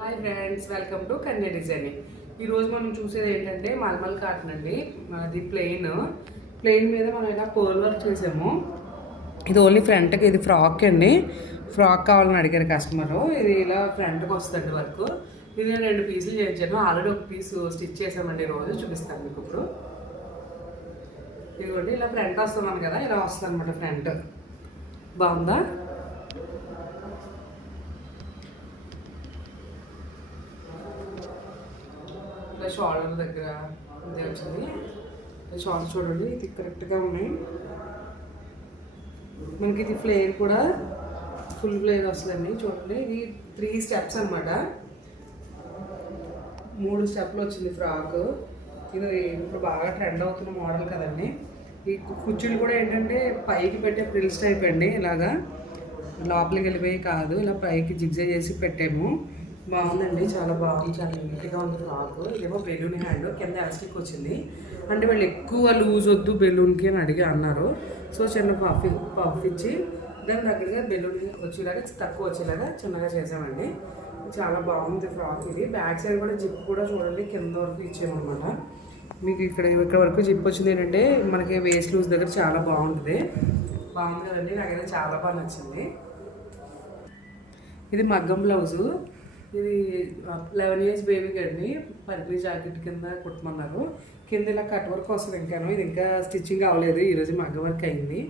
Hi friends, welcome to Kanya designing. ఈరోజు మనం చూసేది ఏంటంటే మల్మల్ కాటన్ అండి. అది ప్లెయిన్ మీద మనం ఇలా పర్ల్ వర్క్ చేసాము. ఇది ఓన్లీ ఫ్రంట్కి, ఇది ఫ్రాక్ అండి. ఫ్రాక్ కావాలని అడిగారు కస్టమరు. ఇది ఇలా ఫ్రంట్కి వస్తుంది వర్క్. ఇది నేను 2 పీసులు చేయించాను. ఆల్రెడీ ఒక పీసు స్టిచ్ చేసామండి. రోజు చూపిస్తాను మీకు ఇప్పుడు. ఇదిగోండి ఇలా ఫ్రంట్ వస్తున్నాను కదా, ఇలా వస్తుంది అనమాట ఫ్రంట్. బాగుందా? ఇలా షోల్డర్ దగ్గర ఇదే వచ్చింది. షోల్డర్ చూడండి, ఇది కరెక్ట్గా ఉన్నాయి. మనకి ఇది ఫ్లేర్ కూడా ఫుల్ ఫ్లేర్ వస్తుందండి. చూడండి, ఇది 3 స్టెప్స్ అనమాట. 3 స్టెప్లు వచ్చింది ఫ్రాక్. ఇది ఇప్పుడు బాగా ట్రెండ్ అవుతున్న మోడల్ కదండి. ఈ కుర్చీలు కూడా ఏంటంటే పైకి పెట్టే ఫ్రిల్స్ టైప్ అండి. ఇలాగా లోపలికి వెళ్ళిపోయి కాదు, ఇలా పైకి జిగ్జాగ్ చేసి పెట్టాము. బాగుందండి, చాలా బాగుంది, చాలా నీట్గా ఉంది ఫ్రాక్. ఇదేమో బెలూన్ హ్యాండ్, కింద ఎలాస్టిక్ వచ్చింది. అంటే వాళ్ళు ఎక్కువ లూజ్ వద్దు బెలూన్కి అని అడిగి అన్నారు. సో చిన్న పఫ్ ఇచ్చి దాని దగ్గరగా బెలూన్ వచ్చేలాగా, తక్కువ వచ్చేలాగా చిన్నగా చేసామండి. చాలా బాగుంది ఫ్రాక్. ఇది బ్యాక్ సైడ్ కూడా జిప్ కూడా చూడండి కింద వరకు ఇచ్చామన్నమాట. మీకు ఇక్కడ వరకు జిప్ వచ్చింది. ఏంటంటే మనకి వేస్ట్ లూజ్ దగ్గర చాలా బాగుంటుంది. బాగుంది కదండి, నాకైతే చాలా బాగా నచ్చింది. ఇది మగ్గం బ్లౌజు. ఇది 11 ఇయర్స్ బేబీకి అండి. పర్పీ జాకెట్ కింద కుట్టమన్నారు. కింద ఇలా కట్ వర్క్ వస్తుంది. ఇది ఇంకా స్టిచ్చింగ్ అవ్వలేదు. ఈరోజు మగ్గం వర్క్ అయింది,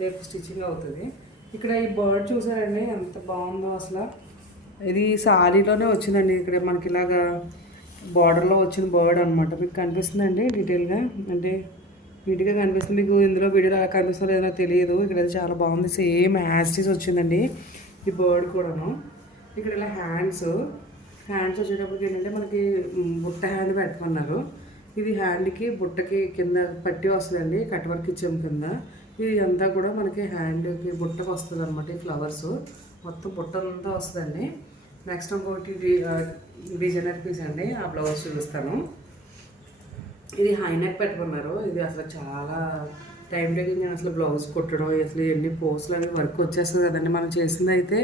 రేపు స్టిచ్చింగ్ అవుతుంది. ఇక్కడ ఈ బర్డ్ చూసారండి, ఎంత బాగుందో అసలు. ఇది సారీలోనే వచ్చిందండి. ఇక్కడ మనకి ఇలాగా బార్డర్లో వచ్చిన బర్డ్ అనమాట. మీకు కనిపిస్తుందండి డీటెయిల్గా, అంటే నీట్గా కనిపిస్తుంది. మీకు ఇందులో వీడియోలో ఎలా కనిపిస్తుందో ఏదో తెలియదు. ఇక్కడ చాలా బాగుంది, సేమ్ యాస్టీస్ వచ్చిందండి ఈ బర్డ్ కూడాను. ఇక్కడ ఇలా హ్యాండ్స్ వచ్చేటప్పటికి ఏంటంటే మనకి బుట్ట హ్యాండ్ పెట్టుకున్నారు. ఇది హ్యాండ్కి బుట్టకి కింద పట్టి వస్తుందండి, కట్ వర్క్ ఇచ్చాము కింద. ఇది అంతా కూడా మనకి హ్యాండ్కి బుట్టకు వస్తుంది అనమాట. ఈ ఫ్లవర్స్ మొత్తం బుట్ట అంతా వస్తుందండి. నెక్స్ట్ ఇంకొకటి డిజైనర్ పీస్ అండి, ఆ బ్లౌజ్ చూపిస్తాను. ఇది హై నెక్ పెట్టుకున్నారు. ఇది అసలు చాలా టైం టేకింగ్. నేను అసలు బ్లౌజ్ కుట్టడం, అసలు ఎన్ని పోస్టులు అవి వర్క్ వచ్చేస్తుంది కదండి. మనం చేసింది అయితే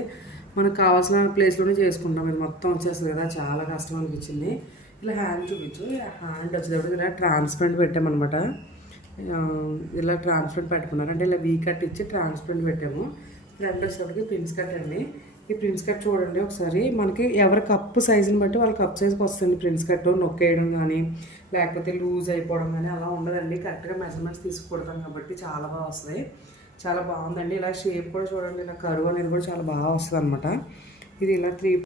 మనకు కావాల్సిన ప్లేస్లోనే చేసుకుంటాం. ఇది మొత్తం వచ్చేస్తుంది కదా, చాలా కష్టం అనిపించింది. ఇలా హ్యాండ్ చూపించు. హ్యాండ్ వచ్చేటప్పుడు ఇలా ట్రాన్స్పరెంట్ పెట్టామన్నమాట. ఇలా ట్రాన్స్పరెంట్ పెట్టుకున్నారు, అంటే ఇలా వీ కట్ ఇచ్చి ట్రాన్స్పరెంట్ పెట్టాము. ఫ్రంట్ వచ్చేటప్పటికి ప్రిన్స్ కట్ అండి. ఈ ప్రిన్స్ కట్ చూడండి ఒకసారి. మనకి ఎవరి కప్పు సైజుని బట్టి వాళ్ళ కప్ సైజ్కి వస్తుంది ప్రిన్స్ కట్. నొక్కేయడం కానీ లేకపోతే లూజ్ అయిపోవడం కానీ అలా ఉండదండి. కరెక్ట్గా మెజర్మెంట్స్ తీసుకుడతాం కాబట్టి చాలా బాగా వస్తాయి. చాలా బాగుందండి. ఇలా షేప్ కూడా చూడండి, ఇలా కరువు అనేది కూడా చాలా బాగా వస్తుంది అనమాట. ఇది ఇలా 3